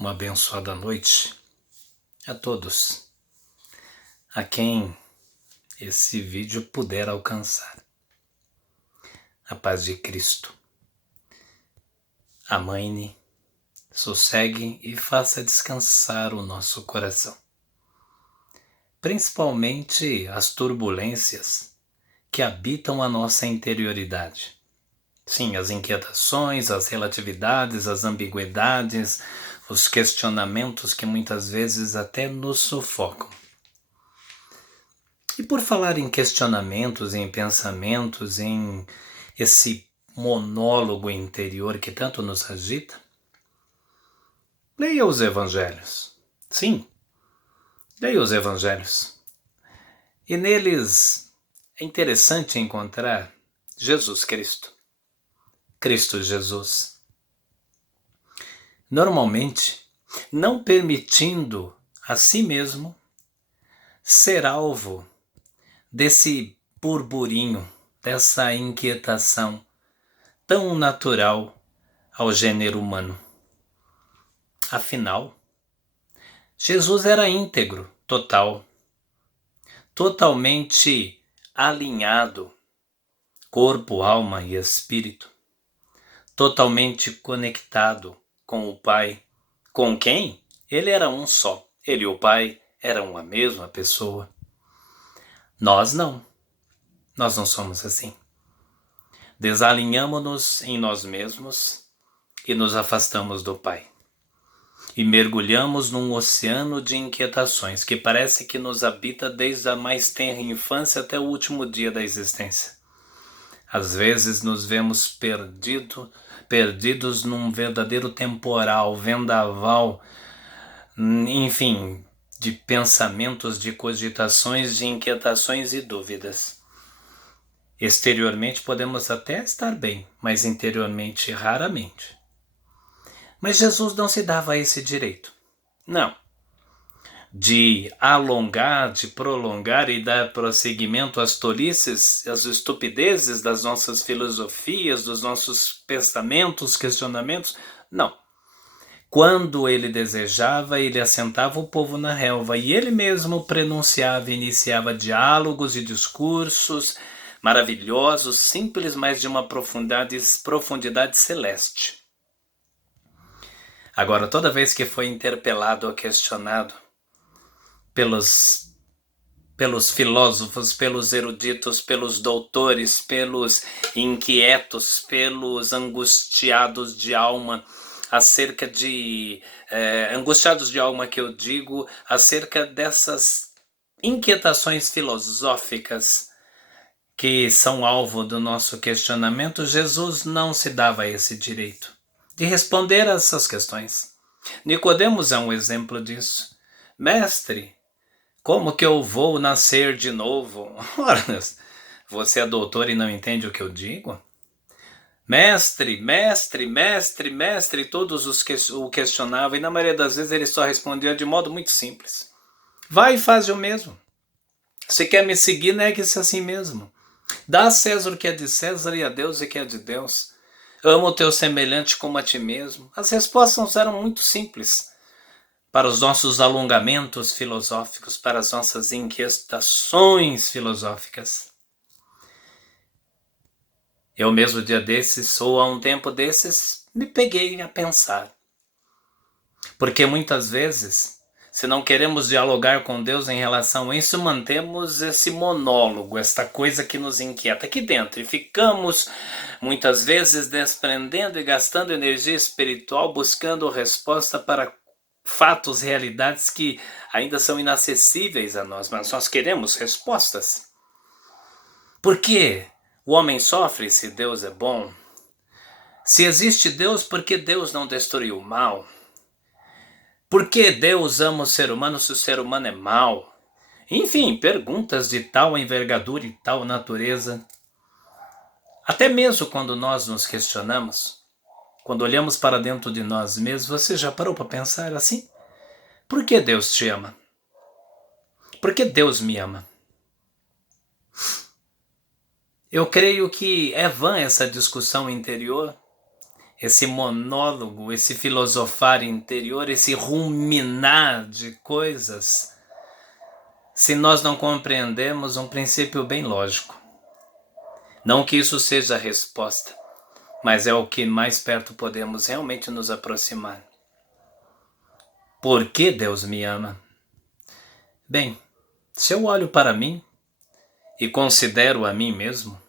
Uma abençoada noite a todos, a quem esse vídeo puder alcançar. A paz de Cristo. Amaine, sossegue e faça descansar o nosso coração. Principalmente as turbulências que habitam a nossa interioridade. Sim, as inquietações, as relatividades, as ambiguidades, os questionamentos que muitas vezes até nos sufocam. E por falar em questionamentos, em pensamentos, em esse monólogo interior que tanto nos agita, leia os evangelhos. Sim, leia os evangelhos. E neles é interessante encontrar Jesus Cristo. Cristo Jesus. Normalmente, não permitindo a si mesmo ser alvo desse burburinho, dessa inquietação tão natural ao gênero humano. Afinal, Jesus era íntegro, total, totalmente alinhado, corpo, alma e espírito, totalmente conectado com o Pai, com quem ele era um só. Ele e o Pai eram a mesma pessoa. Nós não somos assim. Desalinhamo-nos em nós mesmos e nos afastamos do Pai. E mergulhamos num oceano de inquietações que parece que nos habita desde a mais tenra infância até o último dia da existência. Às vezes nos vemos perdidos num verdadeiro temporal, vendaval, enfim, de pensamentos, de cogitações, de inquietações e dúvidas. Exteriormente podemos até estar bem, mas interiormente raramente. Mas Jesus não se dava esse direito. Não. De alongar, de prolongar e dar prosseguimento às tolices, às estupidezes das nossas filosofias, dos nossos pensamentos, questionamentos. Não. Quando ele desejava, ele assentava o povo na relva e ele mesmo pronunciava e iniciava diálogos e discursos maravilhosos, simples, mas de uma profundidade celeste. Agora, toda vez que foi interpelado ou questionado pelos filósofos, pelos eruditos, pelos doutores, pelos inquietos, pelos angustiados de alma, acerca de angustiados de alma que eu digo, acerca dessas inquietações filosóficas que são alvo do nosso questionamento, Jesus não se dava esse direito de responder a essas questões. Nicodemos é um exemplo disso. Mestre, como que eu vou nascer de novo? Ora, você é doutor e não entende o que eu digo? Mestre, todos o questionavam e na maioria das vezes ele só respondia de modo muito simples. Vai e faz o mesmo. Se quer me seguir, negue-se a si mesmo. Dá a César o que é de César e a Deus o que é de Deus. Ama o teu semelhante como a ti mesmo. As respostas eram muito simples para os nossos alongamentos filosóficos, para as nossas inquietações filosóficas. Eu mesmo dia desses, ou há um tempo desses, me peguei a pensar. Porque muitas vezes, se não queremos dialogar com Deus em relação a isso, mantemos esse monólogo, esta coisa que nos inquieta aqui dentro. E ficamos, muitas vezes, desprendendo e gastando energia espiritual, buscando resposta para fatos, realidades que ainda são inacessíveis a nós, mas nós queremos respostas. Por que o homem sofre se Deus é bom? Se existe Deus, por que Deus não destruiu o mal? Por que Deus ama o ser humano se o ser humano é mau? Enfim, perguntas de tal envergadura e tal natureza. Até mesmo quando nós nos questionamos, quando olhamos para dentro de nós mesmos, você já parou para pensar assim? Por que Deus te ama? Por que Deus me ama? Eu creio que é vã essa discussão interior. esse monólogo, esse filosofar interior, esse ruminar de coisas, se nós não compreendemos um princípio bem lógico. Não que isso seja a resposta, mas é o que mais perto podemos realmente nos aproximar. Por que Deus me ama? Bem, se eu olho para mim e considero a mim mesmo,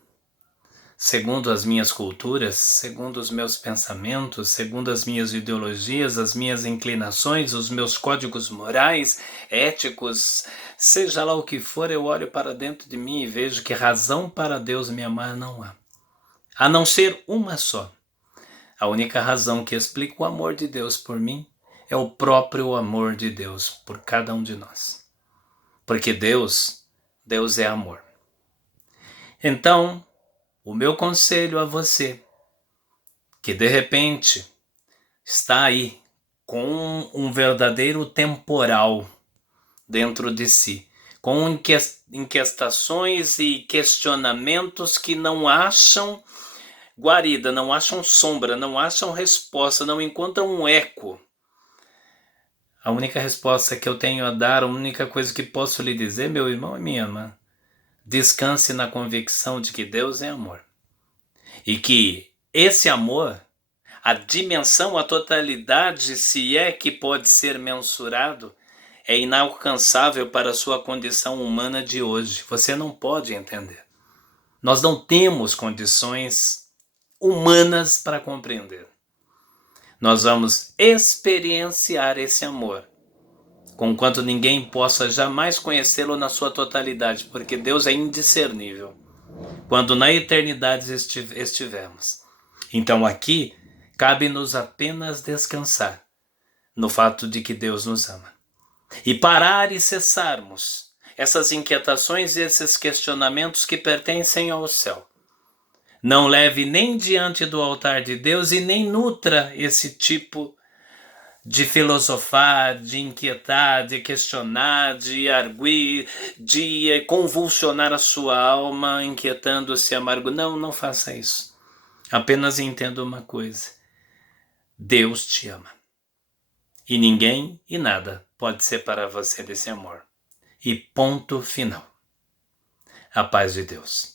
segundo as minhas culturas, segundo os meus pensamentos, segundo as minhas ideologias, as minhas inclinações, os meus códigos morais, éticos, seja lá o que for, eu olho para dentro de mim e vejo que razão para Deus me amar não há. A não ser uma só. A única razão que explica o amor de Deus por mim é o próprio amor de Deus por cada um de nós. Porque Deus é amor. Então, o meu conselho a você, que de repente está aí com um verdadeiro temporal dentro de si, com inquietações e questionamentos que não acham guarida, não acham sombra, não acham resposta, não encontram um eco. A única resposta que eu tenho a dar, a única coisa que posso lhe dizer, meu irmão e minha irmã, descanse na convicção de que Deus é amor. E que esse amor, a dimensão, a totalidade, se é que pode ser mensurado, é inalcançável para a sua condição humana de hoje. Você não pode entender. Nós não temos condições humanas para compreender. Nós vamos experienciar esse amor, conquanto ninguém possa jamais conhecê-lo na sua totalidade, porque Deus é indiscernível, quando na eternidade estivermos. Então aqui, cabe-nos apenas descansar no fato de que Deus nos ama. E parar e cessarmos essas inquietações e esses questionamentos que pertencem ao céu. Não leve nem diante do altar de Deus e nem nutra esse tipo de filosofar, de inquietar, de questionar, de arguir, de convulsionar a sua alma, inquietando-se amargo. Não faça isso. Apenas entenda uma coisa. Deus te ama. E ninguém e nada pode separar você desse amor. E ponto final. A paz de Deus.